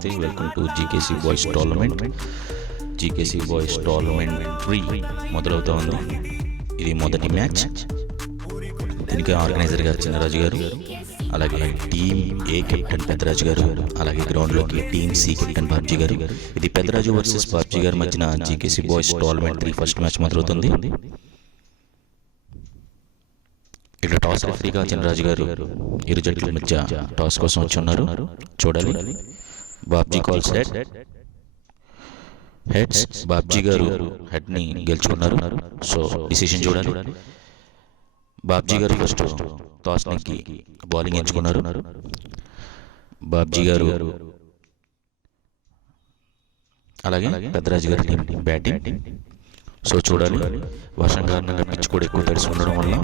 నమస్తే, welcome to GKC boys tournament. GKC boys tournament 3 మొదలవుతా ఉంది. ఇది మొదటి మ్యాచ్. దీనికి ఆర్గనైజర్గా చిన్నరాజు గారు, అలాగే టీమ్ ఏ కెప్టెన్ పెద్దరాజు గారు, అలాగే గ్రౌండ్లోకి టీమ్ సి కెప్టెన్ బాబ్జీ గారు. ఇది పెద్దరాజు వర్సెస్ బాబ్జీ గారి మధ్యన జీకేసీ బాయ్స్ టోర్నమెంట్ 3 ఫస్ట్ మ్యాచ్ మొదలవుతుంది. ఇక్కడ టాస్ రెఫరీగా చిన్నరాజు గారు ఇరు జట్ల మధ్య టాస్ కోసం వచ్చి ఉన్నారు. చూడాలి. Babji calls heads. బాబ్జీ గారు హెడ్ ని గెలుచుకున్నారు. సో డిసిషన్ చూడాలి. బాబ్జీ గారు ఫస్ట్ టాస్ నెక్కి బౌలింగ్ ఎంచుకున్నారు. బాబ్జీ గారు అలాగే పెద్దరాజు గారి టీం బ్యాటింగ్. సో చూడాలి. వర్షం కారణంగా పిచ్ కూడా ఎక్కువ తడిసి ఉండడం వల్ల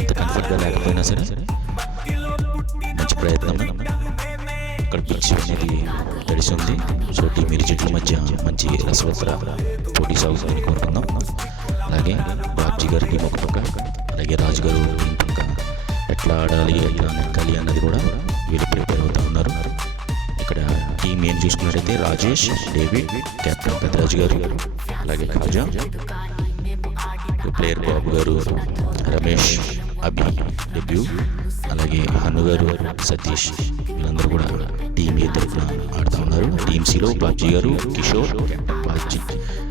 అంత కంఫర్ట్గా లేకపోయినా సరే మంచి ప్రయత్నం. ఇక్కడ పిచ్ అనేది తడిసి ఉంది. సో టీం ఇరు జట్ల మధ్య మంచి రసవత్తర పోటీ సాగుతుందని కోరుకుందాం. అలాగే బాబ్జీ గారి టీం ఒక పక్క, అలాగే రాజు గారు టీం పక్క ఎట్లా ఆడాలి, ఎట్లా నెక్కాలి అన్నది కూడా వీళ్ళు ప్రిపేర్ అవుతూ ఉన్నారు. ఇక్కడ టీం ఏం చూసుకున్నట్టయితే రాజేష్, డేవిడ్, కెప్టెన్ పెద్దరాజు గారు, అలాగే ఖాజా, ప్లేయర్ బాబు గారు, రమేష్, అభి డెబ్యూ, అలాగే హను గారు, సతీష్, వీళ్ళందరూ కూడా టీం ఏ తరఫున ఆడుతూ ఉన్నారు. టీమ్ సిలో బాబ్జీ గారు, కిషోర్, బాబ్జీ,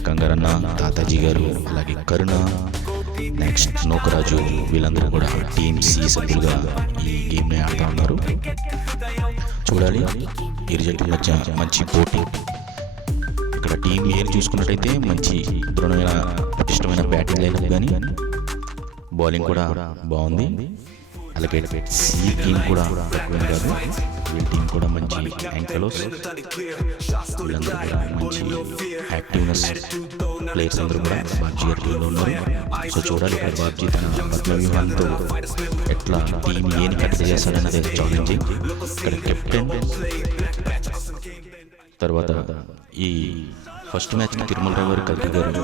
కంగారన్న, తాతాజీ గారు, అలాగే కరుణ, నెక్స్ట్ నోకరాజు, వీళ్ళందరూ కూడా టీమ్ సి సభ్యులుగా ఈ గేమ్ని ఆడుతూ ఉన్నారు. చూడాలి. ఇరు జట్ల మధ్య మంచి పోటీ. ఇక్కడ టీం ఏం చూసుకున్నట్టయితే మంచి దృఢమైన పటిష్టమైన బ్యాటింగ్ లైనప్ కానీ బౌలింగ్ కూడా బాగుంది. అలాగే సి టీం కూడా తక్కువని కాదు. వీళ్ళ టీం కూడా మంచి యాంకలోస్, వీళ్ళందరూ కూడా మంచి యాక్టివ్నెస్ ప్లేయర్స్ అందరూ కూడా బాబ్జీ గారి టీంలో ఉన్నారు. సో చూడాలి ఇక్కడ బాబ్జీ తన పద్మ వ్యూహాలతో ఎట్లా టీం ఏని కట్టడి చేస్తారన్నది ఛాలెంజింగ్. ఇక్కడ కెప్టెన్ తర్వాత ఈ ఫస్ట్ మ్యాచ్కి తిరుమలరావు గారు, కల్కి గారు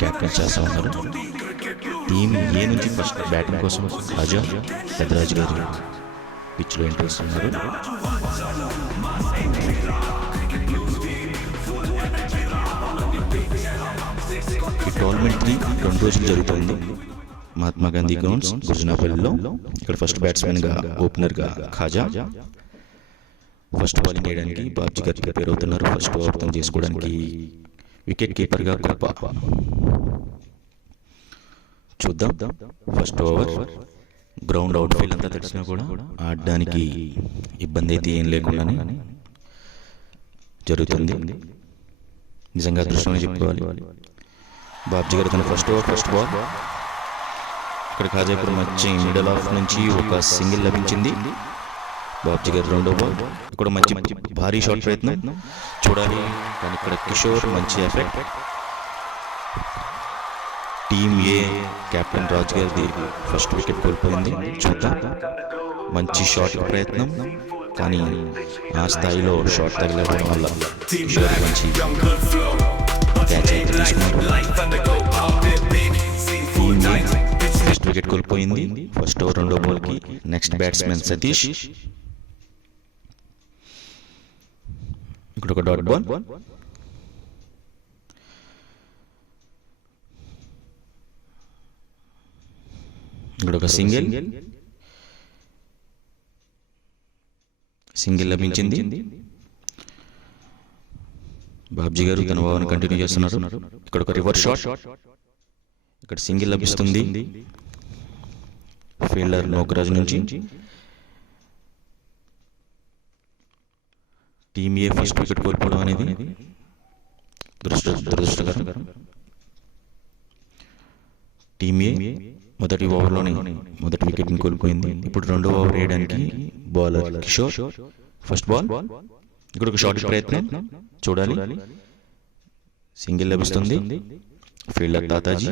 క్యాప్టెన్ చేస్తూ ఉన్నారు. టీం ఏ నుంచి ఫస్ట్ బ్యాటింగ్ కోసం రాజా, పెద్దరాజు గారు పిచ్లో ఎంటర్ ఇస్తున్నారు. ఈ టోర్నమెంట్ 3 2 రోజులు జరుగుతుంది. మహాత్మా గాంధీ గ్రౌండ్స్, గుర్జనాపల్లిలో. ఇక్కడ ఫస్ట్ బ్యాట్స్మెన్గా ఓపెనర్గా ఖాజా, ఫస్ట్ బౌలింగ్ వేయడానికి బాబ్జీ గారు ప్రిపేర్ అవుతున్నారు. ఫస్ట్ ఓవర్ తను చేసుకోవడానికి వికెట్ కీపర్గా కృప. చూద్దాం. First over ground out field అంతా తడిసినా కూడా ఆడడానికి ఇబ్బంది అయితే ఏం లేకుండానే జరుగుతుంది. నిజంగా అదృష్టమని చెప్పుకోవాలి. బాబ్జీ గారు తన ఫస్ట్ ఓవర్ ఫస్ట్ బాల్. ఇక్కడ ఖాజాపూర్ మంచి మిడిల్ ఆఫ్ నుంచి ఒక సింగిల్ లభించింది. బాబ్జీ గారు రెండో బాల్. ఇక్కడ మంచి భారీ షాట్ ప్రయత్నం చూడాలి. కానీ ఇక్కడ కిషోర్ మంచి ఎఫెక్ట్. టీం ఏ కెప్టెన్ రాజు గారిది ఫస్ట్ వికెట్ కోల్పోయింది. చూద్దాం. మంచి షాట్ ప్రయత్నం కానీ ఆ స్థాయిలో షాట్ తగలడం వల్ల కిషోర్ మంచి క్యాచ్ అయితే తీసుకున్నారు. టీం ఏ ఫస్ట్ వికెట్ కోల్పోయింది ఫస్ట్ ఓవర్ రెండో బాల్కి. Next batsmen Satish. ఇక్కడ ఒక డాట్ బాల్. ఇక్కడ ఒక సింగిల్ లభించింది. బాబ్జీ గారు తన ఓవర్ని కంటిన్యూ చేస్తున్నారు. ఇక్కడ ఒక రివర్స్ షాట్. ఇక్కడ సింగిల్ లభిస్తుంది ఫీల్డర్ నోకరాజు నుంచి. టీం ఏ ఫస్ట్ వికెట్ కోల్పోవడం అనేది దురదృష్టకరం. టీం ఏ మొదటి ఓవర్లోనే మొదటి వికెట్ని కోల్పోయింది. ఇప్పుడు రెండో ఓవర్ వేయడానికి బౌలర్ కిషోర్. First ball. ఇక్కడ ఒక షాట్ ప్రయత్నం చూడాలి. సింగిల్ లభిస్తుంది ఫీల్డర్ తాతాజీ.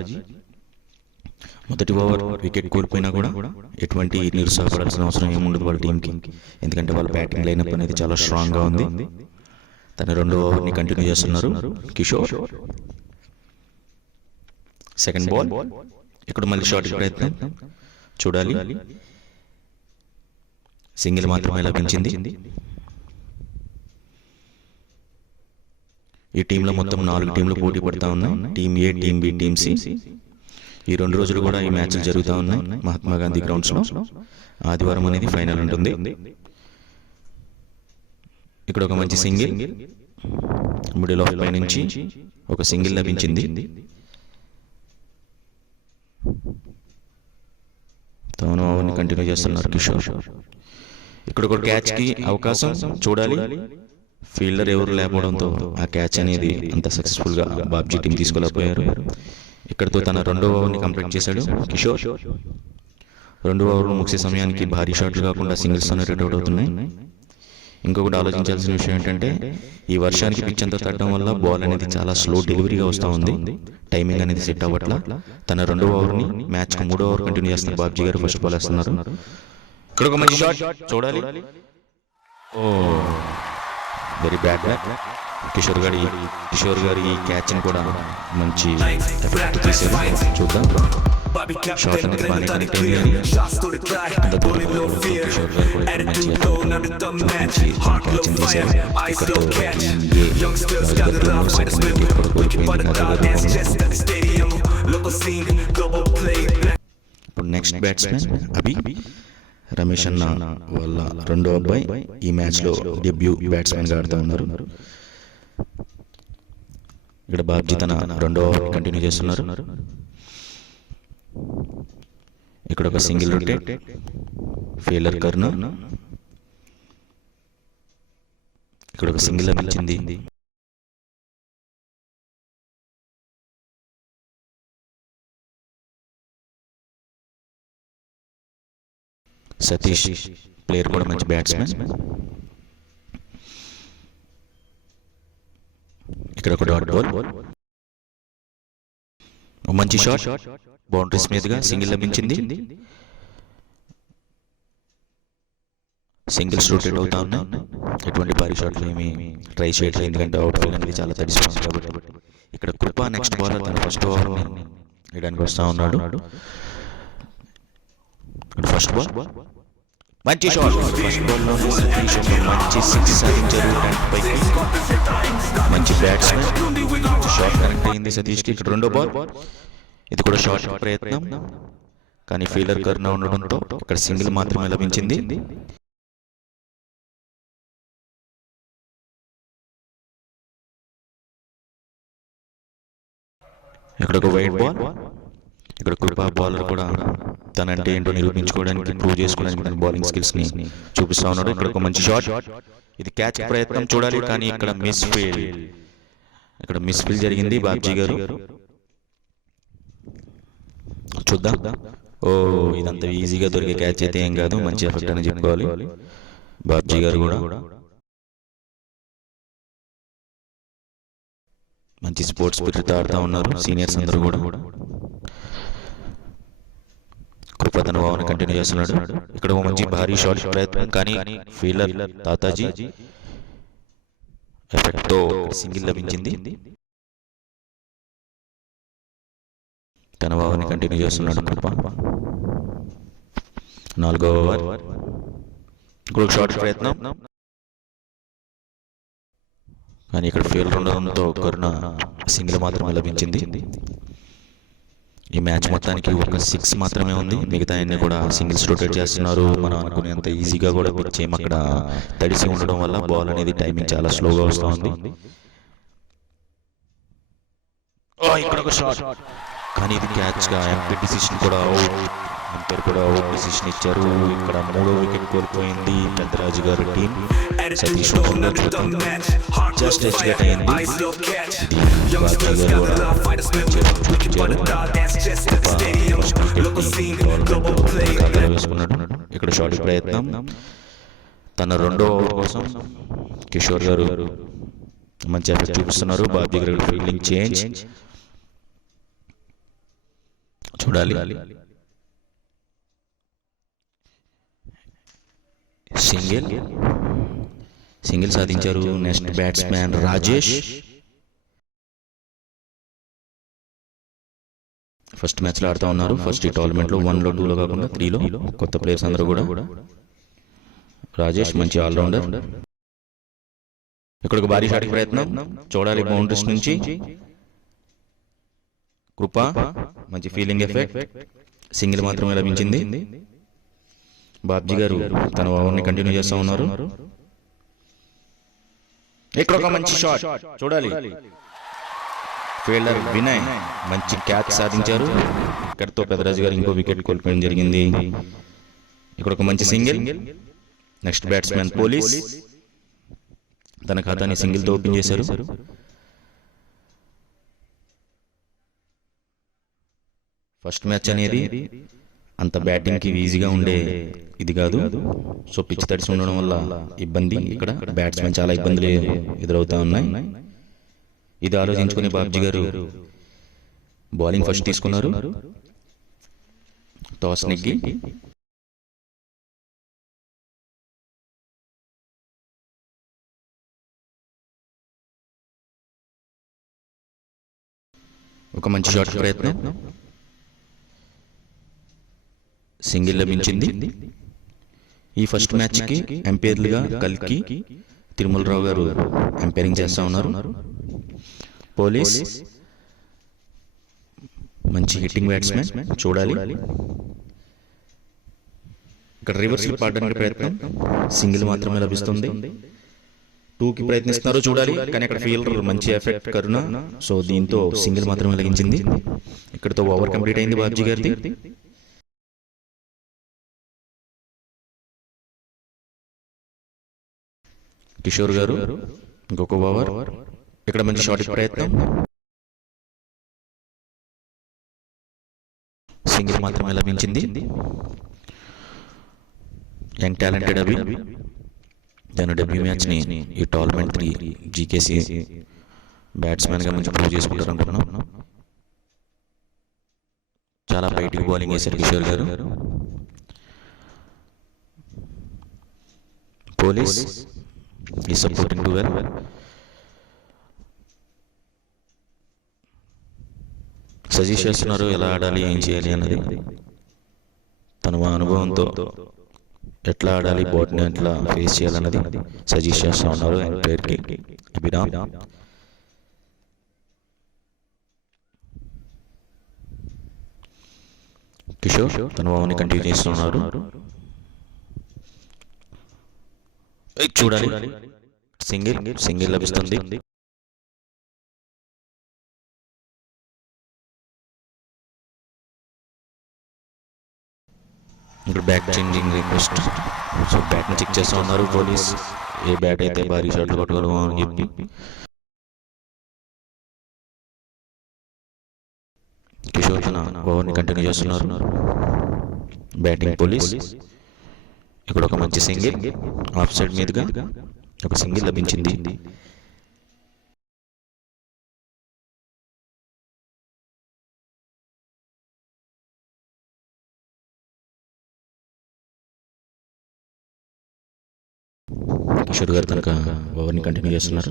మొదటి ఓవర్ వికెట్ కోల్పోయినా కూడా ఎటువంటి నిరుత్సాహపడాల్సిన అవసరం ఏముండదు వాళ్ళ టీంకి. ఎందుకంటే వాళ్ళ బ్యాటింగ్ లైనప్ అనేది చాలా స్ట్రాంగ్గా ఉంది. తన రెండో ఓవర్ని కంటిన్యూ చేస్తున్నారు కిషోర్. Second ball. ఇక్కడ మళ్ళీ షాట్ ప్రయత్నం చూడాలి. సింగిల్ మాత్రమే లభించింది. ఈ టీంలో మొత్తం 4 టీంలు పోటీ పడతా ఉన్నాయి. టీం ఏ, టీం బి, టీం సి. ఈ 2 రోజులు కూడా ఈ మ్యాచ్లు జరుగుతూ ఉన్నాయి మహాత్మా గాంధీ గ్రౌండ్స్లో. ఆదివారం అనేది ఫైనల్ ఉంటుంది. ఇక్కడ ఒక మంచి సింగిల్ మిడిల్ ఆఫ్ పై నుంచి ఒక సింగిల్ లభించింది. తను ఓవర్ని కంటిన్యూ చేస్తున్నారు కిషోర్. ఇక్కడ ఒక క్యాచ్కి అవకాశం చూడాలి. ఫీల్డర్ ఎవరు లేకపోవడంతో ఆ క్యాచ్ అనేది అంత సక్సెస్ఫుల్గా బాబ్జీ టీం తీసుకోలేకపోయారు. ఇక్కడతో తన 2వ ఓవర్ని కంప్లీట్ చేశాడు కిషోర్. 2వ ఓవర్ ముగిసే సమయానికి భారీ షాట్లు కాకుండా సింగిల్స్తోనే రిట్ అవుట్ అవుతున్నాయి. ఇంకొకటి ఆలోచించాల్సిన విషయం ఏంటంటే ఈ వర్షానికి పిచ్ అంతా తగ్గడం వల్ల బాల్ అనేది చాలా స్లో డెలివరీగా వస్తూ ఉంది. టైమింగ్ అనేది సెట్ అవ్వట్లా. తన 2వ ఓవర్ని మ్యాచ్కి 3వ ఓవర్ కంటిన్యూ చేస్తున్నారు బాబ్జీ గారు. ఫస్ట్ బాల్ వేస్తున్నారు. ఇక్కడ ఒక మంచి షాట్ చూడాలి. ఓ వెరీ బ్యాడ్ బ్యాక్. కిషోర్ గారి ఈ క్యాచ్ని కూడా మంచి ఎఫెక్ట్ తీసేది. చూద్దాం. షాట్ అనేది బాగానే కనెక్ట్ అయింది. కిషోర్ గారు కూడా మంచి క్యాచ్ని తీశారు. ఇప్పుడు నెక్స్ట్ బ్యాట్స్మెన్ అభి. రమేష్ అన్న వాళ్ళ 2వ అబ్బాయి ఈ మ్యాచ్లో డెబ్యూ బ్యాట్స్మెన్గా ఆడుతూ ఉన్నారు. ఇక్కడ బాబ్జీ తన 2వ ఓవర్ కంటిన్యూ చేస్తున్నారు. ఇక్కడ ఒక సింగిల్ రొటేట్. ఫీల్డర్ కర్ణ. ఇక్కడ ఒక సింగిల్ లభించింది. సతీష్ ప్లేయర్ కూడా మంచి బ్యాట్స్మెన్. ఇక్కడ ఒక డాట్ బాల్. మంచి షాట్ బౌండరీస్ మీదుగా సింగిల్ లభించింది. సింగిల్స్ రొటేట్ అవుతా ఉన్నాయి. ఎటువంటి భారీ షాట్లు ఏమి ట్రై చేయట్లేదు, ఎందుకంటే అవుట్ ఫీల్డ్ అనేది చాలా తడిసిపోతుంది కాబట్టి. ఇక్కడ కృప నెక్స్ట్ బాలర్ తన ఫస్ట్ ఓవర్ని వేయడానికి వస్తూ ఉన్నాడు. ఫస్ట్ బాల్ మంచి షాట్. ఫస్ట్ బాల్లో సతీష్ ఒక మంచి 6 సాధించారు. పైకి మంచి బ్యాట్స్మెన్. షాట్ కనెక్ట్ అయింది సతీష్కి. ఇక్కడ 2వ బాల్. ఇది కూడా షాట్ ప్రయత్నం, కానీ ఫీల్డర్ కర్ణ ఉండడంతో ఇక్కడ సింగిల్ మాత్రమే లభించింది. ఇక్కడ ఒక వైడ్ బాల్. ఇక్కడ కృపా బౌలర్ కూడా తనంటే ఏంటో నిరూపించుకోవడానికి, ప్రూవ్ చేసుకోవడానికి తన బౌలింగ్ స్కిల్స్ని చూపిస్తా ఉన్నాడు. ఇక్కడ ఒక మంచి షాట్. ఇది క్యాచ్ ప్రయత్నం చూడాలి, కానీ ఇక్కడ మిస్ ఫీల్డ్ జరిగింది బాబ్జీ గారు. చూద్దాం. ఓ ఇదంతా ఈజీగా దొరికే క్యాచ్ అయితే ఏం కాదు, మంచి ఎఫెక్ట్ అని చెప్పుకోవాలి. బాబ్జీ గారు కూడా మంచి స్పోర్ట్స్ స్పిరిట్ ఆడుతూ ఉన్నారు. సీనియర్స్ అందరూ కూడా. కృప తన ఓవర్ని కంటిన్యూ చేస్తున్నాడు. ఇక్కడ ఒక మంచి భారీ షాట్ ప్రయత్నం, కానీ ఫీల్డర్ తాతాజీ ఎఫెక్ట్తో సింగిల్ లభించింది. తన ఓవర్ని కంటిన్యూ చేస్తున్నాడు కృప. 4వ ఓవర్. ఇక్కడ షాట్ ప్రయత్నం, కానీ ఇక్కడ ఫీల్డర్ ఉండడంతో కరుణ సింగిల్ మాత్రమే లభించింది. ఈ మ్యాచ్ మొత్తానికి ఒక 6 మాత్రమే ఉంది. మిగతా అన్ని కూడా సింగిల్స్ రొటేట్ చేస్తున్నారు. మనం అనుకునేంత ఈజీగా కూడా పిచ్ ఏం అక్కడ తడిసి ఉండడం వల్ల బాల్ అనేది టైమింగ్ చాలా స్లోగా వస్తూ ఉంది. ఇక్కడ ఒక షాట్, కానీ ఇది క్యాచ్గా ఎంపీ డిసిషన్ కూడా అవుట్. అంపైర్ కూడా అవుట్ డిసిషన్ ఇచ్చారు. ఇక్కడ 3వ వికెట్ కోల్పోయింది పెద్దరాజు గారి టీం. సతీష్ జస్ట్ ఎడ్జ్గెట్ అయింది. వేసుకున్నాడు. ఇక్కడ షాట్ ప్రయత్నం. తన 2వ ఓవర్ కోసం కిషోర్ గారు మంచి ఎఫెక్ట్ చూపిస్తున్నారు. బాబ్జీ గారు ఫీల్డింగ్ చేంజ్ చూడాలి. సింగిల్ సాధించారు. Next batsmen Rajesh. ఫస్ట్ మ్యాచ్లో ఆడుతూ ఉన్నారు. ఫస్ట్ ఈ టోర్నమెంట్లో 1లో 2లో కాకుండా 3లో కొత్త ప్లేయర్స్ అందరూ కూడా. రాజేష్ మంచి ఆల్రౌండర్. ఇక్కడ ఒక భారీ షాట్ ప్రయత్నం చూడాలి బౌండరీస్ నుంచి. కృప మంచి ఫీలింగ్ ఎఫెక్ట్, సింగిల్ మాత్రమే లభించింది. బాబ్జీ గారు తన ఓవర్ని కంటిన్యూ చేస్తూ ఉన్నారు. ఇక్కడ ఒక మంచి షాట్ చూడాలి. ఫీల్డర్ వినయ్ మంచి క్యాచ్ సాధించారు. ఇక్కడతో పెదరాజు గారు ఇంకో వికెట్ కోల్పోవడం జరిగింది. ఇక్కడ ఒక మంచి సింగిల్. నెక్స్ట్ బ్యాట్స్మెన్ పోలీస్ తన ఖాతాని సింగిల్తో ఓపెన్ చేశారు. ఫస్ట్ మ్యాచ్ అనేది అంత బ్యాటింగ్కి ఈజీగా ఉండే ఇది కాదు. సో పిచ్ తడిసి ఉండడం వల్ల ఇబ్బంది, ఇక్కడ బ్యాట్స్మెన్ చాలా ఇబ్బందులు ఎదురవుతా ఉన్నాయి. ఇది ఆలోచించుకుని బాబ్జీ గారు బౌలింగ్ ఫస్ట్ తీసుకున్నారు. టాస్ నెగ్గి ఒక మంచి షాట్ ప్రయత్నం, సింగిల్ లభించింది. ఈ ఫస్ట్ మ్యాచ్కి ఎంపైర్లుగా కల్కి తిరుమలరావు గారు ఎంపైరింగ్ చేస్తూ ఉన్నారు. పోలీస్ మంచి హిట్టింగ్ బ్యాట్స్మెన్ చూడాలి. ఇక్కడ రివర్స్లు పాడడానికి ప్రయత్నం, సింగిల్ మాత్రమే లభిస్తుంది. 2కి ప్రయత్నిస్తున్నారు చూడాలి, కానీ అక్కడ ఫీల్డర్ మంచి ఎఫెక్ట్ కరుణ, సో దీంతో సింగిల్ మాత్రమే లభించింది. ఇక్కడతో ఓవర్ కంప్లీట్ అయింది బాబ్జీ గారిది. కిషోర్ గారు ఇంకొక ఓవర్. ఇక్కడ మంచి షాట్ ప్రయత్నం, సింగిల్ మాత్రమే లభించింది. యంగ్ టాలెంటెడ్ అభి తన డెబ్యూ మ్యాచ్ని ఈ టోర్నమెంట్ 3 జీకేసీ బ్యాట్స్మెన్గా మంచి ప్రూవ్ చేసుకుంటారు అనుకుంటున్నాం. చాలా బయటికి బౌలింగ్ వేశారు కిషోర్ గారు. పోలీస్ ఈ సపోర్టింగ్ టు వెల్. సజెస్ట్ చేస్తున్నారు ఎలా ఆడాలి, ఏం చేయాలి అన్నది. తన అనుభవంతో ఎట్లా ఆడాలి, బోట్ని ఎట్లా ఫేస్ చేయాలన్నది సజెస్ట్ చేస్తూ ఉన్నారు ఎంపైర్కి అభిరామ్. కిషోర్ తన ఓవర్ని కంటిన్యూ చేస్తున్నారు. చూడాలి, సింగిల్ లభిస్తుంది. ఇక్కడ బ్యాక్ చేంజింగ్ రిక్వెస్ట్. సో బ్యాట్ని చెక్ చేస్తూ ఉన్నారు పోలీస్, ఏ బ్యాట్ అయితే భారీ షాట్లు కొట్టగలమో అని చెప్పి. కిషోర్ తన ఓవర్ని కంటిన్యూ చేస్తున్నారు. Batting police. ఇక్కడ ఒక మంచి సింగిల్, ఆఫ్ సైడ్ మీదుగా ఒక సింగిల్ లభించింది. కిషోర్ గారు తనక ఓవర్ని కంటిన్యూ చేస్తున్నారు.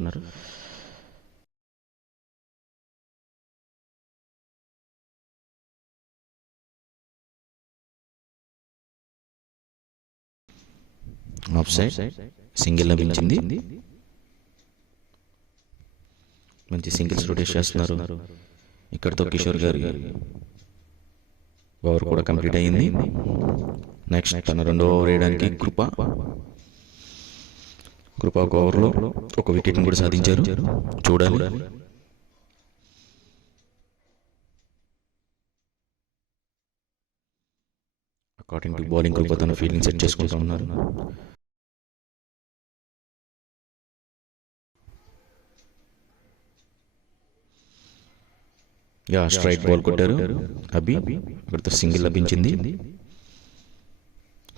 ఆఫ్ సైడ్ సింగిల్ లభించింది. మంచి సింగిల్స్ రొటేట్ చేస్తున్నారు. ఇక్కడతో కిషోర్ గారి ఓవర్ కూడా కంప్లీట్ అయ్యింది. నెక్స్ట్ తన 2వ ఓవర్ వేయడానికి కృప ఒక ఓవర్లో ఒక వికెట్ని కూడా సాధించారు. చూడాలి, అకార్డింగ్ టు బౌలింగ్ కృప తన ఫీల్డింగ్ సెట్ చేసుకుంటూ ఉన్నారు. స్ట్రైట్ బాల్ కొట్టారు అభి. ఇక్కడితో సింగిల్ లభించింది.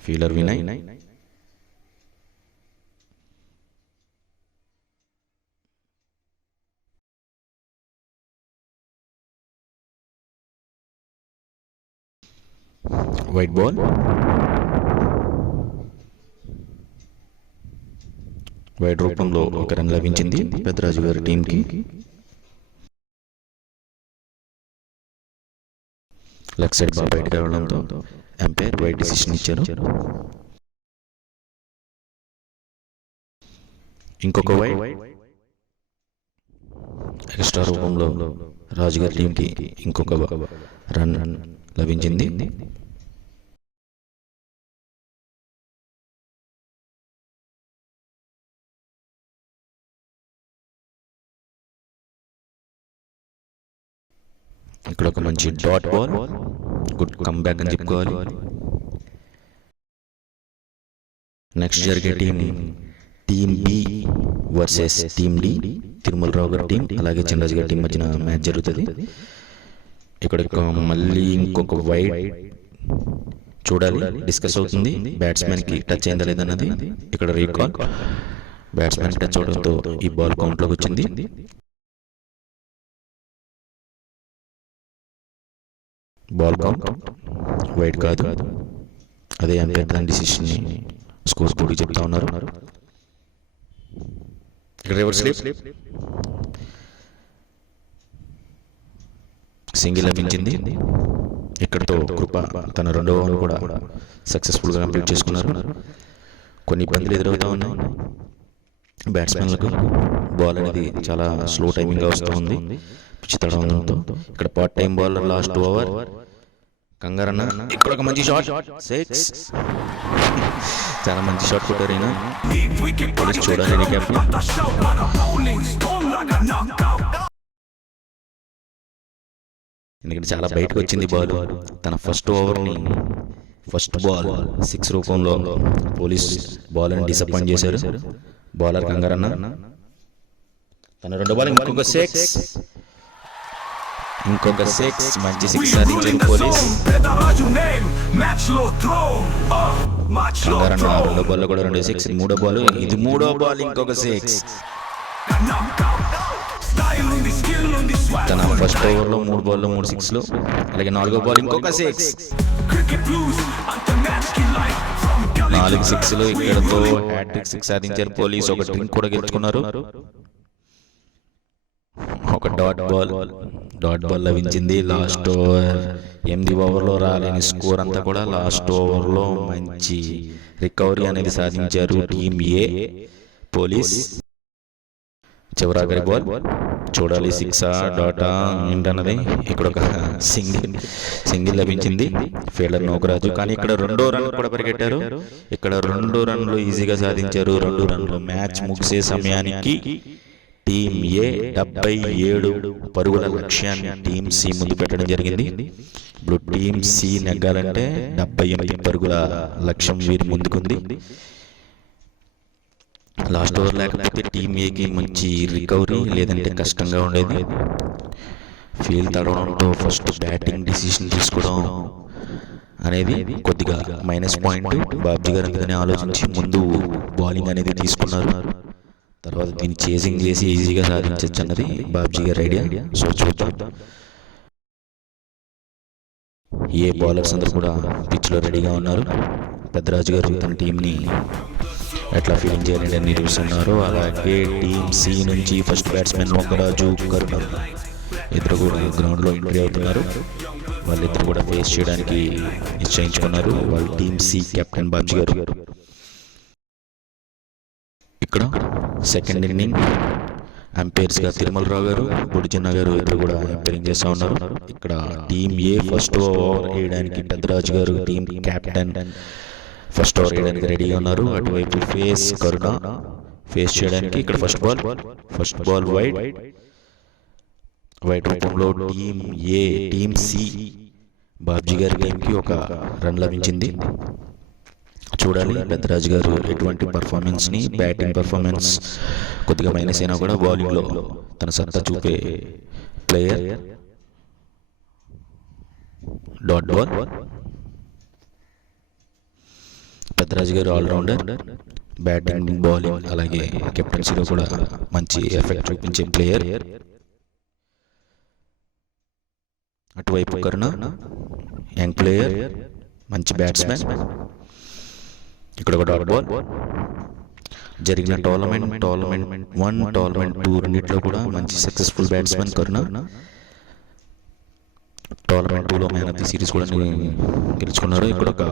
Fielder Vinay. White ball. White రూపంలో ఒక రన్ లభించింది పెద్దరాజు గారి టీంకి. లెగ్ సైడ్ బాల్ బయటకు రావడంతో ఎంపైర్ వైట్ డిసిషన్ ఇచ్చారు. ఇంకొక వైట్ ఎక్స్ట్రా రూపంలో రాజుగారి టీంకి ఇంకొక రన్ లభించింది. ఇక్కడ ఒక మంచి డాట్ బాల్, గుడ్ కమ్బ్యాక్ అని చెప్పుకోవాలి. నెక్స్ట్ జరిగే team B versus team D, Tirumalarao గారి టీం అలాగే చిన్నరాజు గారి టీం మధ్యన మ్యాచ్ జరుగుతుంది. ఇక్కడ మళ్ళీ ఇంకొక వైడ్ చూడాలి, డిస్కస్ అవుతుంది. బ్యాట్స్మెన్కి టచ్ అయిందా లేదన్నది ఇక్కడ రీకాల్. బ్యాట్స్మెన్ టచ్ అవడంతో ఈ బాల్ కౌంట్లోకి వచ్చింది. బాల్ కౌంట్, వైడ్ కాదు. అదే అంపైర్ దాని డిసిషన్ని స్కోర్ బోర్డుకి చెప్తా ఉన్నారు. ఇక్కడ రివర్స్ స్లిప్, సింగిల్ లభించింది. ఇక్కడతో కృప తన రెండవ ఓవర్ కూడా సక్సెస్ఫుల్గా కంప్లీట్ చేసుకున్నారు. కొన్ని ఇబ్బందులు ఎదురవుతూ ఉన్నాయి బ్యాట్స్మెన్లకు. బాల్ అనేది చాలా స్లో టైమింగ్గా వస్తూ ఉంది పిచ్ తడవడంతో. ఇక్కడ part time bowler last over కంగారన్న. ఇక్కడ ఒక మంచి షాట్, 6. చాలా మంచి షాట్ కొట్టారు ఈయన. చూడాలి ఎందుకంటే చాలా బయటకు వచ్చింది బాల్. తన ఫస్ట్ ఓవర్ని ఫస్ట్ బాల్ 6 రూపంలో పోలీస్ బౌలర్ని డిసప్పాయింట్ చేశారు బౌలర్ కంగారన్న. తన రెండో బాల్ ఇంకొక 6, మంచి 6 సాధించారు పోలీస్. కంగారన్న రెండో బాల్లో కూడా 2 6, మూడో బాల్, ఇది మూడో బాల్ ఇంకొక 6. తన ఫస్ట్ ఓవర్లో 3 బాల్లో 3 6లు, అలాగే 4వ బాల్ ఇంకొక 6, 4 6లు. ఇక్కడతో హ్యాట్రిక్ 6 సాధించారు పోలీస్. ఒక డ్రింక్ కూడా గెలుచుకున్నారు. ఒక డాట్ బాల్ లభించింది. లాస్ట్ ఓవర్ 8 ఓవర్లో రాలేని స్కోర్ అంతా కూడా లాస్ట్ ఓవర్లో మంచి రికవరీ అనేది సాధించారు టీమ్ ఏ పోలీస్. చివరాఖరి బాల్ చూడాలి, 6ఆ డాటా ఏంటన్నది. ఇక్కడ ఒక సింగిల్ లభించింది ఫీల్డర్ నోకరాజు. కానీ ఇక్కడ 2వ రన్ కూడా పరిగెట్టారు. ఇక్కడ 2 రన్లు ఈజీగా సాధించారు. 2 రన్లు. మ్యాచ్ ముగిసే సమయానికి టీమ్ ఏ 77 పరుగుల లక్ష్యాన్ని టీమ్ సి ముందు పెట్టడం జరిగింది. ఇప్పుడు టీమ్ సి నెగ్గాలంటే 78 పరుగుల లక్ష్యం వీరి ముందుకుంది. లాస్ట్ ఓవర్ లేకపోతే టీమ్ ఏకి మంచి రికవరీ లేదంటే కష్టంగా ఉండేది. ఫీల్డ్ తడవడంతో ఫస్ట్ బ్యాటింగ్ డిసిషన్ తీసుకోవడం అనేది కొద్దిగా మైనస్ పాయింట్. బాబ్జీ గారు అందుకని ఆలోచించి ముందు బౌలింగ్ అనేది తీసుకున్నారు. తర్వాత దీన్ని చేసింగ్ చేసి ఈజీగా సాధించవచ్చు అన్నది బాబ్జీ గారి ఐడియా. సో చూద్దాం. ఏ బౌలర్స్ అందరూ కూడా పిచ్లో రెడీగా ఉన్నారు. పెద్దరాజు గారు తన టీంని ఎట్లా ఫీలింగ్ చేయాలని నిరూపిస్తున్నారు. అలాగే టీమ్ సి నుంచి ఫస్ట్ బ్యాట్స్మెన్ నోకరాజు, కరుణ ఇద్దరు కూడా గ్రౌండ్లో ఎంట్రీ అవుతున్నారు. వాళ్ళిద్దరు కూడా ఫేస్ చేయడానికి నిశ్చయించుకున్నారు. వాళ్ళ టీమ్ సి కెప్టెన్ బాబ్జీ గారు. ఇక్కడ సెకండ్ ఇన్నింగ్ అంపైర్స్గా తిరుమలరావు గారు, బుడిచిన్న గారు ఇద్దరు కూడా అంపైరింగ్ చేస్తూ ఉన్నారు. ఇక్కడ టీమ్ ఏ ఫస్ట్ ఓవర్ వేయడానికి పెద్దరాజు గారు టీం కెప్టెన్ ఫస్ట్ ఓవర్ వేయడానికి రెడీగా ఉన్నారు. అటువైపు ఫేస్ కరుణ ఫేస్ చేయడానికి. ఇక్కడ ఫస్ట్ బాల్ వైడ్ రూపంలో టీమ్ సి బాబ్జీ గారి టీంకి ఒక రన్ లభించింది. చూడాలి పెద్దరాజు గారు ఎటువంటి పర్ఫార్మెన్స్ని. బ్యాటింగ్ పర్ఫార్మెన్స్ కొద్దిగా మైనస్ అయినా కూడా బౌలింగ్లో తన సత్తా చూపే ప్లేయర్. Dot ball. పెద్దరాజు గారు ఆల్రౌండర్. బ్యాటింగ్, బౌలింగ్ అలాగే కెప్టెన్సీలో కూడా మంచి ఎఫెక్ట్ చూపించే ప్లేయర్. అటువైపు కరుణ యంగ్ ప్లేయర్, మంచి బ్యాట్స్మెన్. ఇక్కడ ఒక డాట్ బాల్. జరిగిన టోర్నమెంట్ 1, టోర్నమెంట్ 2 రెండిట్లో కూడా మంచి సక్సెస్ఫుల్ బ్యాట్స్మెన్ కరుణ. టోర్నమెంట్ 2లో మ్యాన్ ఆఫ్ ది సిరీస్ కూడా గెలుచుకున్నారు. ఇక్కడ ఒక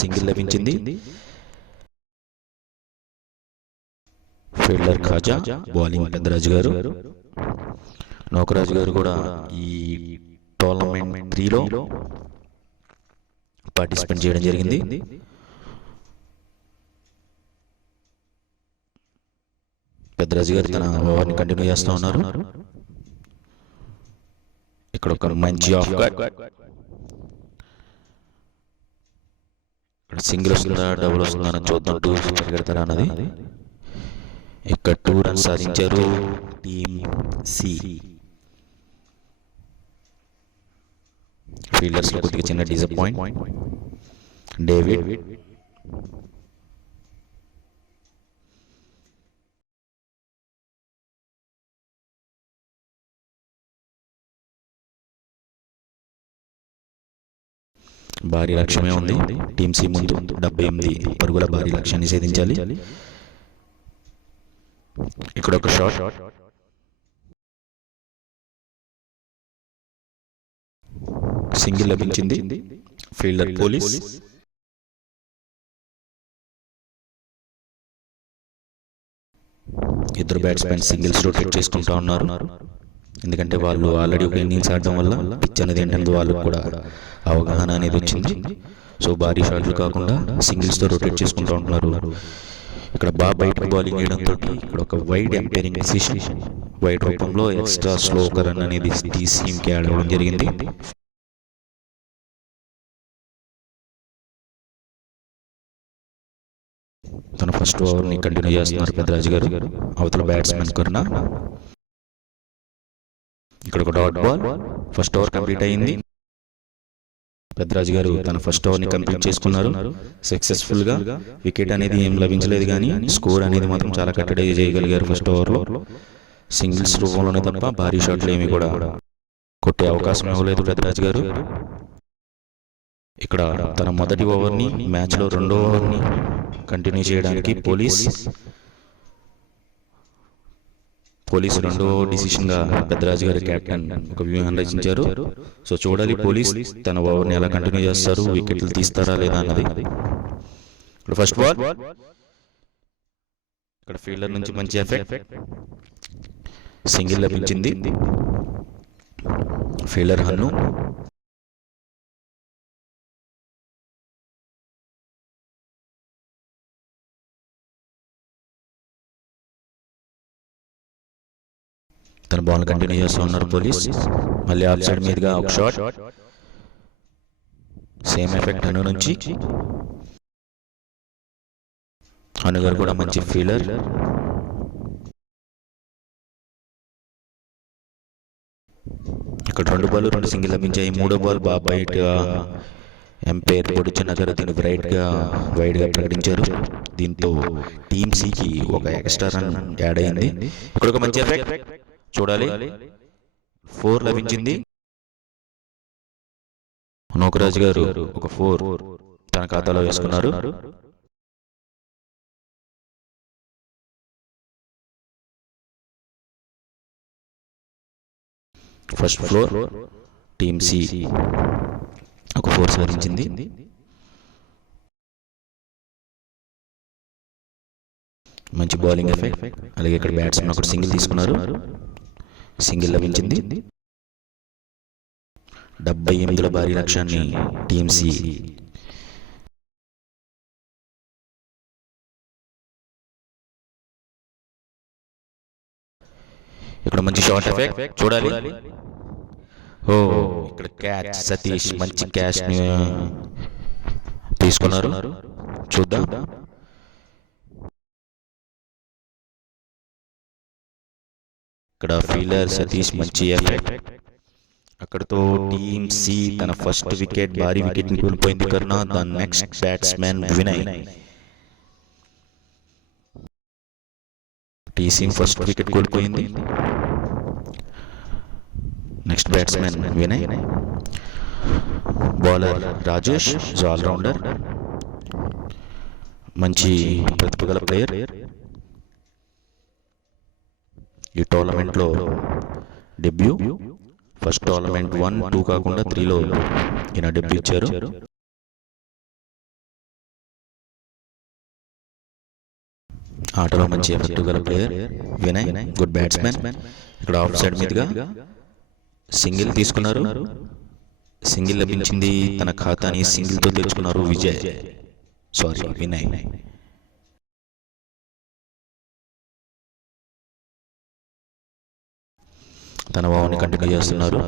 సింగిల్ లభించింది. ఫీల్డర్ ఖాజా, బౌలింగ్ పెద్దరాజు గారు. నోకరాజు గారు కూడా ఈ టోర్నమెంట్ 3లో పార్టిసిపేట్ చేయడం జరిగింది. పెద్దరాజు గారు తన ఓవర్ని కంటిన్యూ చేస్తూ ఉన్నారు. ఇక్కడ ఒక మంచి ఆఫ్ కట్, ఇక్కడ సింగిల్ వస్తుందా డబుల్ వస్తుందా చూద్దాం. 2 పరిగెడతారా అన్నది. ఇక్కడ 2 రన్స్ సాధించారు టీమ్ సి. ఫీల్డర్స్ లో కొద్దిగా చిన్న డిసప్పాయింట్. డేవిడ్ భారీ లక్ష్యమే ఉంది టీమ్ సి ముందు. 78 పరుగుల భారీ లక్ష్యాన్ని ఛేదించాలి. ఇక్కడ ఒక షాట్, సింగిల్ లభించింది. Fielder police. ఇద్దరు బ్యాట్స్మెన్ సింగిల్స్ రొటేట్ చేసుకుంటా ఉన్నారు. ఎందుకంటే వాళ్ళు ఆల్రెడీ ఒక ఇన్నింగ్స్ ఆడడం వల్ల పిచ్ అనేది ఏంటంటే వాళ్ళకు కూడా అవగాహన అనేది వచ్చింది. సో భారీ షాట్లు కాకుండా సింగిల్స్తో రొటేట్ చేసుకుంటూ ఉంటున్నారు. ఇక్కడ బాగా బయటకు బౌలింగ్ వేయడంతో ఇక్కడ ఒక వైడ్ ఎంపైరింగ్ డిసిషన్, వైడ్ రూపంలో ఎక్స్ట్రా స్లో ఒక రన్ అనేది టీసీఎంకి ఆడడం జరిగింది. తన ఫస్ట్ ఓవర్ని కంటిన్యూ చేస్తున్నారు పెద్దరాజు గారు. అవతల బ్యాట్స్మెన్ కన్నా ఇక్కడ ఒక dot ball. First over complete అయింది. పెద్దరాజు గారు తన ఫస్ట్ ఓవర్ని కంప్లీట్ చేసుకున్నారు సక్సెస్ఫుల్ గా. వికెట్ అనేది ఏం లభించలేదు, కానీ స్కోర్ అనేది మాత్రం చాలా కట్టడి చేయగలిగారు ఫస్ట్ ఓవర్లో. సింగిల్స్ రూపంలోనే తప్ప భారీ షాట్లు ఏమి కూడా కొట్టే అవకాశం ఇవ్వలేదు పెద్దరాజు గారు. ఇక్కడ తన మొదటి ఓవర్ని మ్యాచ్లో రెండో ఓవర్ని కంటిన్యూ చేయడానికి పోలీస్ రెండో డిసిషన్గా పెద్దరాజు గారి కెప్టెన్ ఒక వ్యూహాన్ని రచించారు. సో చూడాలి పోలీస్ తన ఓవర్ని ఎలా కంటిన్యూ చేస్తారు, వికెట్లు తీస్తారా లేదా అన్నది. ఇక్కడ ఫస్ట్ బాల్, ఇక్కడ ఫీల్డర్ నుంచి మంచి ఎఫెక్ట్, సింగిల్ లభించింది. ఫీల్డర్ హన్ను. తన బాల్ కంటిన్యూ చేస్తూ ఉన్నారు పోలీస్. మళ్ళీ ఆఫ్ సైడ్ మీదుగా ఒక షాట్, సేమ్ ఎఫెక్ట్ హను నుంచి. హను గారు కూడా మంచి ఫీల్డర్. ఇక్కడ 2 బాల్ 2 సింగిల్ లభించాయి. 3వ బాల్ బయట ఎంపైర్ పొడిచిన గారు దీన్ని వైడ్ గా ప్రకటించారు. దీంతో టీమ్ సికి ఒక ఎక్స్ట్రా రన్ యాడ్ అయింది. ఇక్కడ ఒక మంచి ఎఫెక్ట్ చూడాలి. 4 లభించింది. నోకరాజు గారు ఒక 4 తన ఖాతాలో వేసుకున్నారు. ఫస్ట్ ఫ్లోర్ టీమ్ సి ఒక 4 సాధించింది. మంచి బౌలింగ్ ఎఫెక్ట్. అలాగే ఇక్కడ బ్యాట్స్మెన్ ఒకటి సింగిల్ తీసుకున్నారు. సింగిల్ లభించింది. 78 భారీ లక్ష్యాన్ని టీమ్ సి ఇక్కడ మంచి షాట్ ఎఫెక్ట్ చూడాలి. ఓ ఇక్కడ క్యాచ్, సతీష్ మంచి క్యాచ్ తీసుకున్నారు. చూద్దాం. ఇక్కడ ఫీల్డర్ సతీష్ మంచి ఎఫెక్ట్. అక్కడతో టీమ్ సి తన ఫస్ట్ వికెట్, భారీ వికెట్ ని కోల్పోయింది. కన్నా the next batsman Vinay. TCM first wicket కోల్పోయింది. Next batsman Vinay. Bowler Rajesh allrounder, మంచి ప్రతిభ గల ప్లేయర్. ఈ టోర్నమెంట్లో డెబ్యూ. ఫస్ట్ టోర్నమెంట్ 1, 2 కాకుండా 3లో ఈయన డెబ్యూ ఇచ్చారు. ఆటలో మంచి ఎఫెక్టివ్ గల ప్లేయర్ వినయ్, గుడ్ బ్యాట్స్మెన్. ఇక్కడ ఆఫ్ సైడ్ మీదుగా సింగిల్ తీసుకున్నారు. సింగిల్ లభించింది. తన ఖాతాని సింగిల్తో తెచ్చుకున్నారు వినయ్. తన ఓవర్ని కంటిన్యూ చేస్తున్నారు.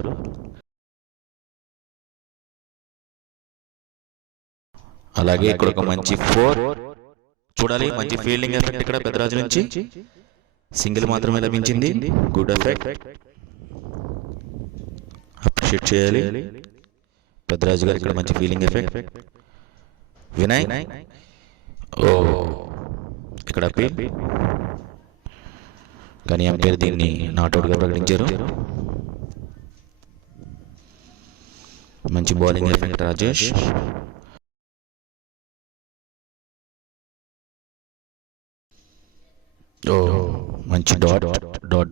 అలాగే ఇక్కడ ఒక మంచి 4 చూడాలి. మంచి ఫీల్డింగ్ ఎఫెక్ట్ ఇక్కడ పెద్దరాజు నుంచి. సింగిల్ మాత్రమే లభించింది. గుడ్ ఎఫెక్ట్, అప్రిషియేట్ చేయాలి పెద్దరాజు గారు. ఇక్కడ మంచి ఫీల్డింగ్ ఎఫెక్ట్. వినయ్ ఇక్కడ అప్పీల్, కానీ అంపైర్ దీన్ని నాట్అవుట్గా ప్రకటించారు. మంచి బౌలింగ్ ఎఫెక్ట్ రాజేష్. మంచి డాట్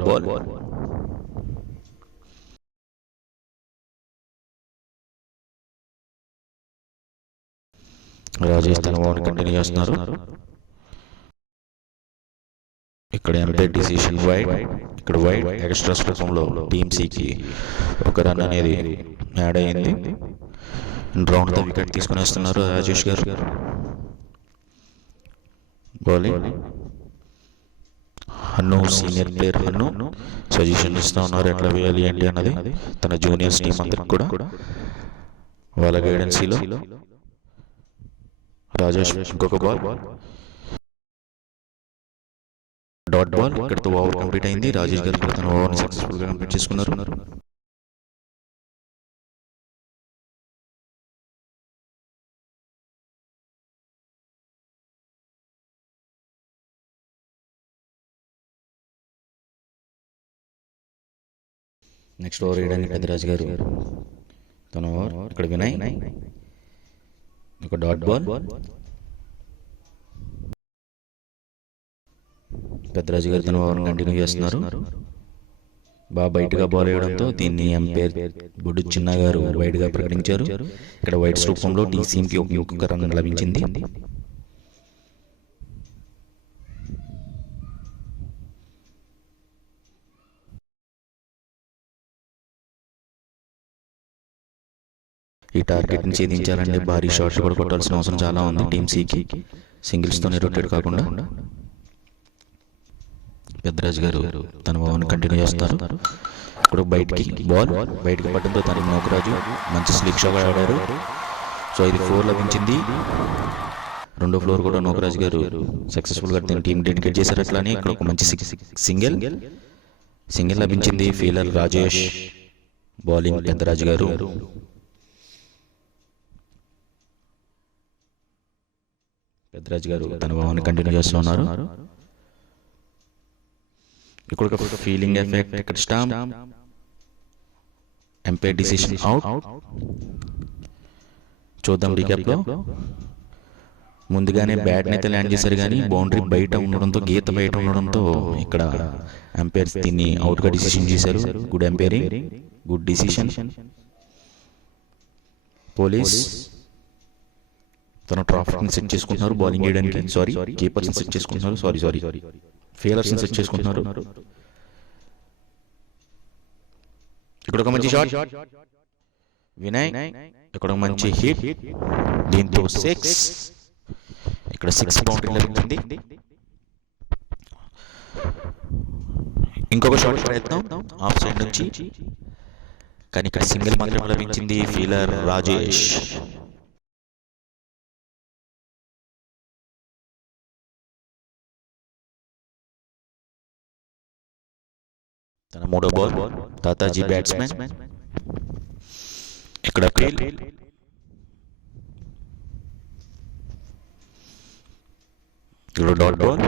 బాల్. రాజేష్ తన ఓవర్ని కంటిన్యూ చేస్తున్నారు. ఇక్కడ ఎంపైర్ డిసిషన్ వైడ్. ఇక్కడ వైడ్ ఎక్స్ట్రా రూపంలో టీమ్ సికి ఒక రన్ అనేది యాడ్ అయ్యింది. రౌండ్తో వికెట్ తీసుకుని వస్తున్నారు రాజేష్ గారు. బౌలింగ్ హన్ను, సీనియర్ ప్లేయర్ హన్ను సజెషన్ ఇస్తూ ఉన్నారు ఎట్లా వేయాలి ఏంటి అన్నది. తన జూనియర్స్ టీం అందరికి కూడా వాళ్ళ గైడెన్సీలో. రాజేష్ ఇంకొక బాల్, డాట్ బాల్. ఇక్కడతో ఓవర్ కంప్లీట్ అయింది. రాజేష్ గారు తన ఓవర్ని సక్సెస్ఫుల్గా కంప్లీట్ చేసుకున్నారు. నెక్స్ట్ ఓవర్ వేయడానికి పెద్దరాజు గారు తన ఓవర్. ఇక్కడ వినయ్ ఒక డాట్ బాల్. పెద్దరాజు గారు తన ఓవర్ని కంటిన్యూ చేస్తున్నారు. బాగా బయటగా బాల్ వేయడంతో దీన్ని ఎంపైర్ బొడ్డు చిన్న గారు వైడ్గా ప్రకటించారు. ఇక్కడ వైడ్స్ రూపంలో టీసీఎంకి ఇంకొక రన్ లభించింది. ఈ టార్గెట్ని ఛేదించాలంటే భారీ షాట్స్ కూడా కొట్టాల్సిన అవసరం చాలా ఉంది టీమ్ సికి, సింగిల్స్తోనే రొటేట్ కాకుండా. పెద్దరాజు గారు తన ఓవర్ని కంటిన్యూ చేస్తారు. ఇప్పుడు బయటికి బాల్ బయటకు పడడంతో తనకి నోకరాజు మంచి స్లిక్ షాట్ ఆడారు. సో ఇది 4 లభించింది. రెండో ఫ్లోర్ కూడా నోకరాజు గారు సక్సెస్ఫుల్గా తన టీం డెడికేట్ చేశారు. అట్లానే ఇక్కడ ఒక మంచి సింగిల్ లభించింది. ఫీల్డర్ రాజేష్, బౌలింగ్ పెద్దరాజు గారు. పెద్దరాజు గారు తన ఓవర్ని కంటిన్యూ చేస్తున్నారు. ఇక్కడ ఒక ఫీలింగ్ ఎఫెక్ట్. ఇక్కడ స్టాంప్, ఎంపైర్ డిసిషన్ అవుట్. చూద్దాం రీక్యాప్లో. ముందుగానే బ్యాట్ని అయితే ల్యాండ్ చేశారు, కానీ బౌండరీ బయట ఉండడంతో, గీత బయట ఉండడంతో ఇక్కడ ఎంపైర్స్ దీన్ని అవుట్గా డిసిషన్ చేశారు. Good umpiring, good decision. Police తన ట్రాఫిక్ని సెట్ చేసుకుంటున్నారు బౌలింగ్ వేయడానికి. కీపర్స్ని సెట్ చేసుకుంటున్నారు. ఫీల్డర్స్ని సెట్ చేసుకుంటున్నారు. ఇక్కడ ఒక మంచి షాట్ వినయ్. ఇక్కడ ఒక మంచి హిట్. దీంతో 6. ఇక్కడ 6 బౌండరీ లభించింది. ఇంకొక షాట్ ప్రయత్నం ఆఫ్ సైడ్ నుంచి, కానీ ఇక్కడ సింగిల్ మాత్రమే లభించింది. ఫీల్డర్ రాజేష్. తన మూడో బాల్ తాతాజీ బ్యాట్స్మెన్. ఇక్కడ ఫీల్డ్, ఇక్కడ dot ball.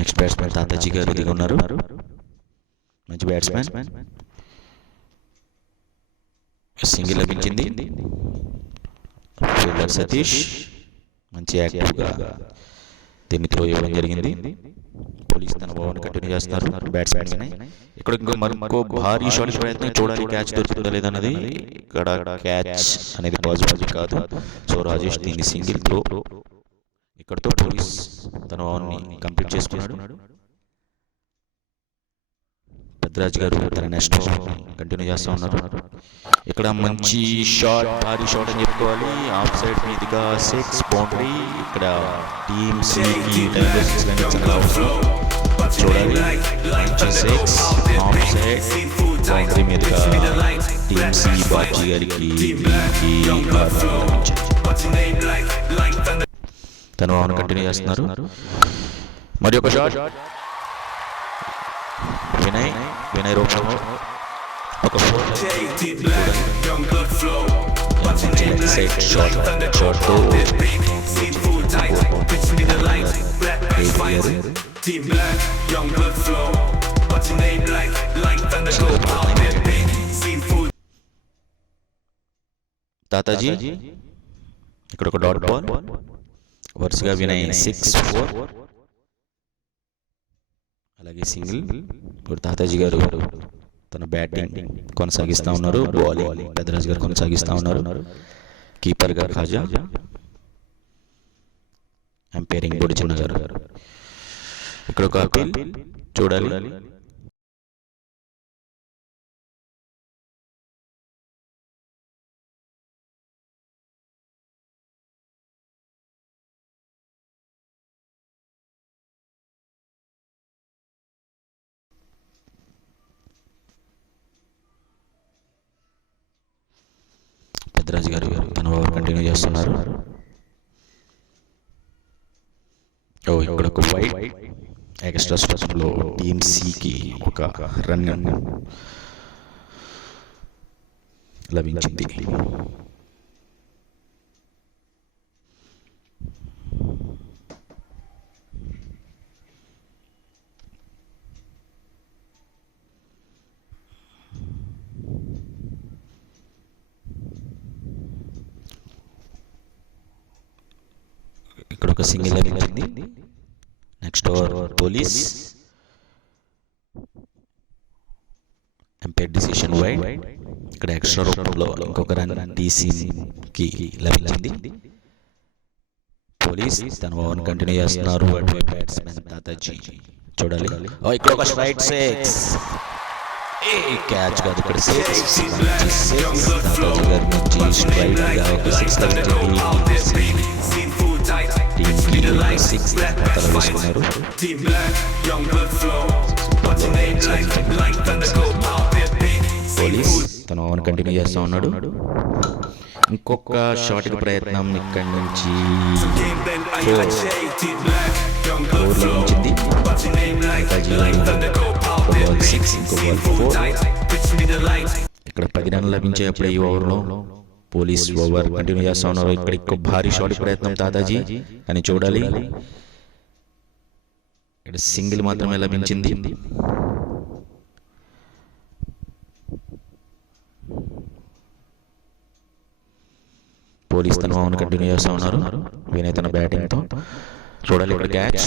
Next batsmen Tataji గారు దిగి ఉన్నారు. మంచి బ్యాట్స్మెన్. సింగిల్ లభించింది. ఫీల్డర్ సతీష్ మంచి యాక్టివ్గా దీన్ని త్రో ఇవ్వడం జరిగింది. పోలీస్ తన ఓవర్ని కంటిన్యూ చేస్తున్నారు. బ్యాట్స్మెన్ వినయ్ ఇక్కడ మరొక భారీ షాట్ ప్రయత్నం, చూడాలి క్యాచ్ దొరుకుతుందా లేదన్నది. ఇక్కడ క్యాచ్ అనేది పాసిబిలిటీ కాదు. సో రాజేష్ దీన్ని సింగిల్ త్రో. ఇక్కడతో పోలీస్ తన ఓవర్ని కంప్లీట్ చేసుకున్నాడు. పెద్దరాజు గారు తన నెక్స్ట్ కంటిన్యూ చేస్తూ ఉన్నారు. ఇక్కడ మంచి షాట్, భారీ షాట్ అని చెప్పుకోవాలి. ఆఫ్ సైడ్ మీదుగా 6 బౌండరీ. ఇక్కడ టీమ్ సికి టైంలో 6 రన్స్ చాలా అవసరం. చూడాలి మంచి 6 ఆఫ్ సైడ్ బౌండరీ మీదుగా టీమ్ సి బాజీ గారికి తను అవును కంటిన్యూ చేస్తున్నారు. మరి ఒక షాట్ వినయ్ రూపంలో ఒక 4 షాట్తో తాతాజీ ఇక్కడ ఒక డాట్ బాల్. వరుసగా వినయ్ 6-4 అలాగే సింగిల్. ఇప్పుడు తాతాజీ గారు తన బ్యాటింగ్ కొనసాగిస్తూ ఉన్నారు. బౌలింగ్ పెద్దరాజు గారు కొనసాగిస్తూ ఉన్నారు. కీపర్ గా ఖాజా, ఎంపైరింగ్ బోర్డు చిన్న గారు. ఇక్కడ ఒక అపీల్ చూడాలి. పెద్దరాజు గారు తన ఓవర్ కంటిన్యూ చేస్తున్నారు. ఇక్కడ ఒక వైడ్ ఎక్స్ట్రా స్టెప్లో టీమ్ సికి ఒక రన్ లభించింది. ఇక్కడ ఒక సింగిల్ లభించింది. Next over police. Umpire decision wide. ఇక్కడ ఎక్స్ట్రా రూపంలో ఇంకొక రన్ టీసీకి లభించింది. పోలీస్ తన ఓవర్ కంటిన్యూ చేస్తున్నారు. అటువైపు బ్యాట్స్మెన్ తాతాజీ చూడాలి. ఇక్కడ ఒక స్ట్రైట్ 6 క్యాచ్ కాదు, ఇక్కడ 6 తాతాజీ గారి నుంచి స్ట్రైట్ గా ఒక 6 లభించింది. పోలీస్ తన ఓవర్ కంటిన్యూ చేస్తూ ఉన్నాడు. ఇంకొక షాట్ కి ప్రయత్నం ఇక్కడి నుంచి 4 లభించింది. ఇక్కడ 10 రన్లు లభించాయి అప్పుడే ఈ ఓవర్లో. పోలీస్ ఓవర్ కంటిన్యూ చేస్తా ఉన్నారు. ఇక్కడ ఇంకో భారీ షాట్ ప్రయత్నం తాతాజీ అని చూడాలి. ఇక్కడ సింగిల్ మాత్రమే లభించింది. పోలీస్ తన ఓవర్ కంటిన్యూ చేస్తా ఉన్నారు. వినయ్ తన బ్యాటింగ్ తో చూడాలి. ఇక్కడ క్యాచ్.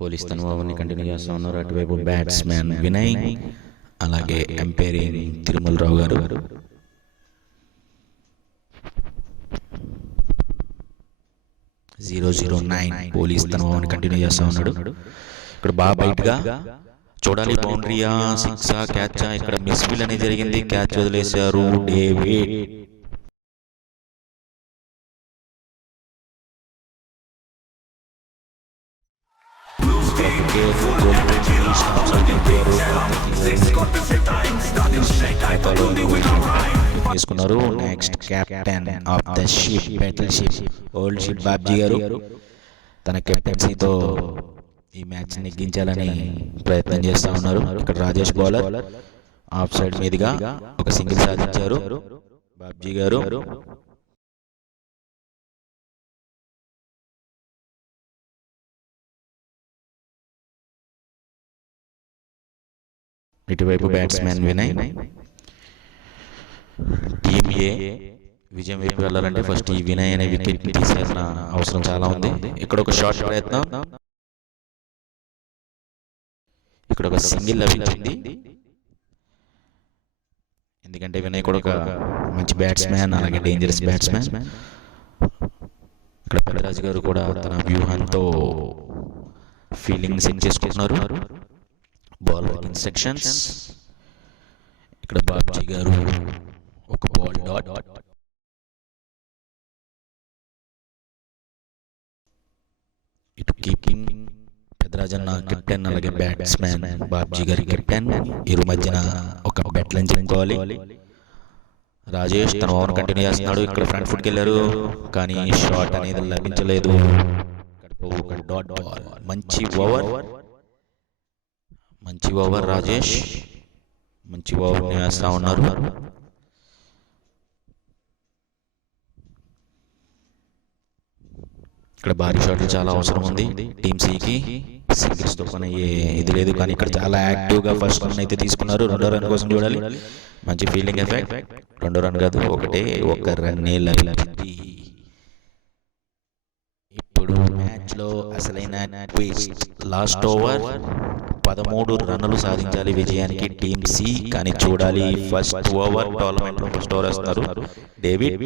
పోలీస్ తన ఓవర్ని కంటిన్యూ చేస్తూ ఉన్నారు. అటువైపు బ్యాట్స్మెన్ వినయ్ అలాగే ఎంపైరింగ్ తిరుమల రావు గారు. పోలీస్ తన ఓవర్ని కంటిన్యూ చేస్తూ ఉన్నాడు. ఇక్కడ బాగా బయటగా చూడాలి. బౌండరీయా, 6 క్యాచా? ఇక్కడ మిస్ ఫీల్డ్ అనేది జరిగింది. క్యాచ్ వదిలేశారు డేవిడ్. తీసుకున్నారు. Next captain of the ship, battle ship, old ship Babji గారు తన కెప్టెన్సీతో ఈ మ్యాచ్ నెగ్గించాలని ప్రయత్నం చేస్తూ ఉన్నారు. ఇక్కడ రాజేష్ బౌలర్ ఆఫ్ సైడ్ మీదుగా ఒక సింగిల్ సాధించారు బాబ్జీ గారు. ఇటువైపు బ్యాట్స్మెన్ వినయ్. టీమ్ ఏ విజయం వైపు వెళ్ళాలంటే ఫస్ట్ ఈ వినయ్ అనే వికెట్ తీసేయాల్సిన అవసరం చాలా ఉంది. ఇక్కడ ఒక షార్ట్ ప్రయత్నం, ఇక్కడ ఒక సింగిల్ లభించింది. ఎందుకంటే వినయ్ కూడా ఒక మంచి బ్యాట్స్మెన్, అలాగే డేంజరస్ బ్యాట్స్మెన్. ఇక్కడ పెద్దరాజు గారు కూడా తన వ్యూహంతో ఫీల్డింగ్ సెట్ చేసుకుంటున్నారు. Ball instructions. ఇక్కడ బాబ్జీ గారు ఒక బాల్ డాట్. ఇటు కీపింగ్ పెద్దరాజన్న కెప్టెన్, అలాగే బ్యాట్స్మెన్ బాబ్జీ గారి కెప్టెన్. ఇరు మధ్యన ఒక బ్యాట్ లైన్ చెప్పుకోవాలి. రాజేష్ తన ఓవర్ కంటిన్యూ చేస్తున్నాడు. ఇక్కడ ఫ్రంట్ ఫుట్కి వెళ్ళారు కానీ షాట్ అనేది లభించలేదు. ఒక డాట్ బాల్. మంచి ఓవర్ రాజేష్, మంచి ఓవర్ వేస్తా ఉన్నారు. ఇక్కడ భారీ షాట్లు చాలా అవసరం ఉంది టీమ్ సికి. సింగిల్స్ తో పని ఇది లేదు కానీ ఇక్కడ చాలా యాక్టివ్గా ఫస్ట్ రన్ అయితే తీసుకున్నారు. రెండో రన్ కోసం చూడాలి. మంచి ఫీల్డింగ్ ఎఫెక్ట్. రెండో రన్ కాదు, ఒక రన్నే లభించింది. ఇప్పుడు మ్యాచ్లో అసలైన ట్విస్ట్. లాస్ట్ ఓవర్ 13 రన్నులు సాధించాలి విజయానికి టీమ్ సి. కానీ చూడాలి ఫస్ట్ ఓవర్ టోర్నమెంట్లో ఫస్ట్ ఓవర్ వేస్తున్నారు డేవిడ్.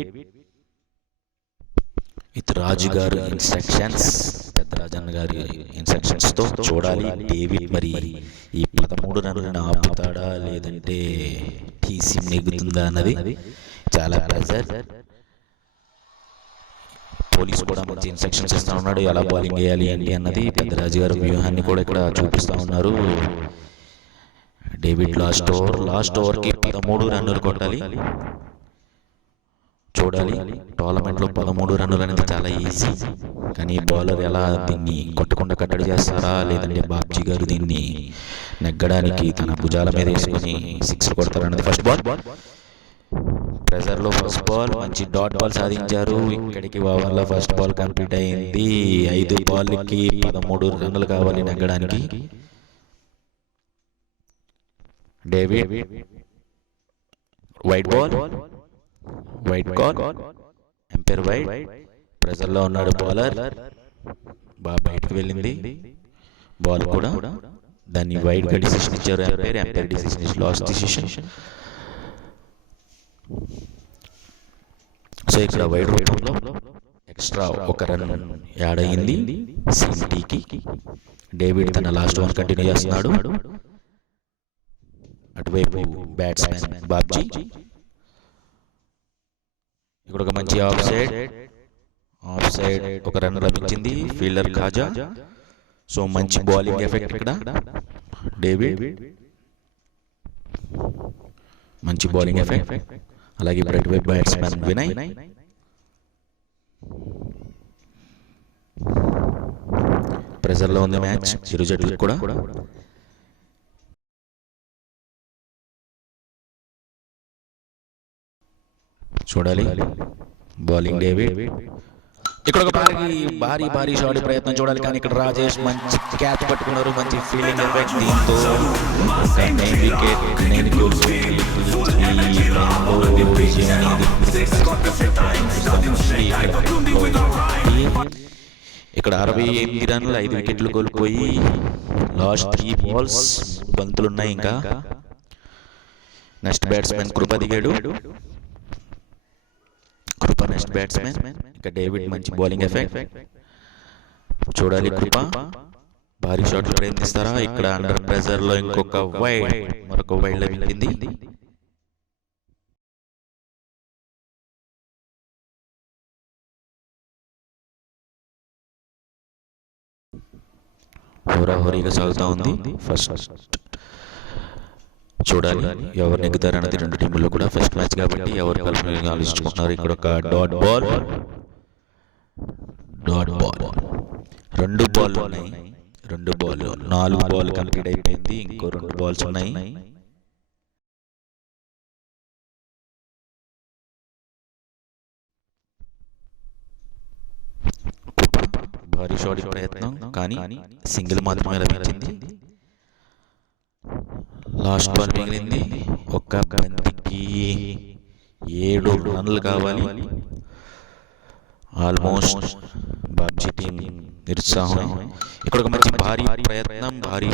ఇది రాజు గారు ఇన్స్ట్రక్షన్స్, పెద్దరాజన్న గారి ఇన్స్ట్రక్షన్స్ తో చూడాలి డేవిడ్ మరి ఈ 13 రన్లను ఆపుతాడా లేదంటే టీసీ నెగ్గుతుందా అన్నది. చాలా ప్రెజర్. పోలీసు కూడా మంచి ఇన్స్ట్రక్షన్స్ ఇస్తా ఉన్నాడు, ఎలా బౌలింగ్ వేయాలి ఏంటి అన్నది. పెద్దరాజు గారు వ్యూహాన్ని కూడా ఇక్కడ చూపిస్తా ఉన్నారు. డేవిడ్ లాస్ట్ ఓవర్కి 13 రన్నులు కొట్టాలి. చూడాలి టోర్నమెంట్లో 13 రన్నులు అనేది చాలా ఈజీ, కానీ బౌలర్ ఎలా దీన్ని కొట్టకుండా కట్టడి చేస్తారా లేదంటే బాబ్జీ గారు దీన్ని నెగ్గడానికి తన భుజాల మీద వేసుకొని 6 కొడతారన్నది. ఫస్ట్ బాల్ ప్రెజర్లో ఫస్ట్ బాల్ మంచి డాట్ బాల్ సాధించారు. ఇక్కడికి ఓవర్లో ఫస్ట్ బాల్ కంప్లీట్ అయింది. 5 బాల్కి 13 రన్నులు కావాలి నెగ్గడానికి. David wide call, umpire wide. ప్రెజర్లో ఉన్నాడు బౌలర్. బాగా బయటకు వెళ్ళింది బాల్ కూడా, దాన్ని వైట్ గా డిసిషన్ ఇచ్చారు umpire decision is last decision. So ఇక్కడ వైట్ రూపంలో ఎక్స్ట్రా ఒక రన్ యాడ్ అయ్యింది సిటీకి. డేవిడ్ తన లాస్ట్ వన్ కంటిన్యూ చేస్తున్నాడు. అటువైపు బ్యాట్స్మెన్ బాబ్జీ. ఇక్కడ ఒక మంచి ఆఫ్ సైడ్ ఒక రన్ లభించింది. ఫీల్డర్ ఖాజా. సో మంచి బౌలింగ్ ఎఫెక్ట్ ఇక్కడ. డేవిడ్ మంచి బౌలింగ్ ఎఫెక్ట్. అలాగే బ్రైట్ వైపు బ్యాట్స్మెన్ వినయ్. ప్రెజర్లో ఉంది మ్యాచ్ ఇరు జట్లకు కూడా. చూడాలి బౌలింగ్ డేవిడ్. ఇక్కడ ఒక భారీ షాట్ ప్రయత్నం చూడాలి కానీ ఇక్కడ రాజేష్ మంచి క్యాచ్ పట్టుకున్నారు. మంచి ఫీల్డింగ్ ఎఫెక్ట్. దీంతో ఇక్కడ 68 రన్లు 5 వికెట్లు కోల్పోయి లాస్ట్ 3 బాల్స్ బంతులున్నాయి. ఇంకా నెక్స్ట్ బ్యాట్స్మెన్ కృప దిగాడు. Next batsmen. ఇంకా డేవిడ్ మంచి బౌలింగ్ ఎఫెక్ట్. చూడాలి కృప భారీ షాట్లు ప్రయత్నిస్తారా. ఇక్కడ అండర్ ప్రెజర్ లో మరొక వైడ్ లభించింది. హోరాహోరీగా సాగుతూ ఉంది. ఫస్ట్ చూడాలి ఎవరు నెగ్గుతారు అన్నది రెండు టీముల్లో కూడా. ఫస్ట్ మ్యాచ్ కాబట్టి ఎవరు కలిపి ఆలోచించుకుంటున్నారు. ఇక్కడ ఒక డాట్ బాల్ 2 బాల్ ఉన్నాయి. 4 బాల్ కంప్లీట్ అయిపోయింది. ఇంకో 2 బాల్స్ ఉన్నాయి. భారీ షాట్ ప్రయత్నం కానీ సింగిల్ మాత్రమే లభించింది. లాస్ట్ బాల్ మిగిలింది. ఒక్క బంతికి 7 రన్లు కావాలి. ఆల్మోస్ట్ పబ్జి టీం నిరుత్సాహం. ఇక్కడ ఒక మంచి భారీ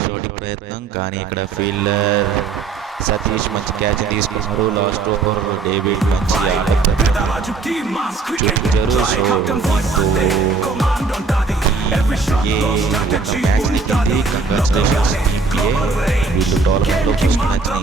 షాట్ ప్రయత్నం, కానీ ఇక్కడ ఫీల్డర్ సతీష్ మంచి క్యాచ్ తీసుకున్నారు. లాస్ట్ ఓవర్ డేవిడ్ మంచి ఆట చూపించారు. సో మ్యాచ్ నెగ్గింది. Congratulations team PA. వీళ్ళు టోర్నమెంట్లో ఫస్ట్ మ్యాచ్ని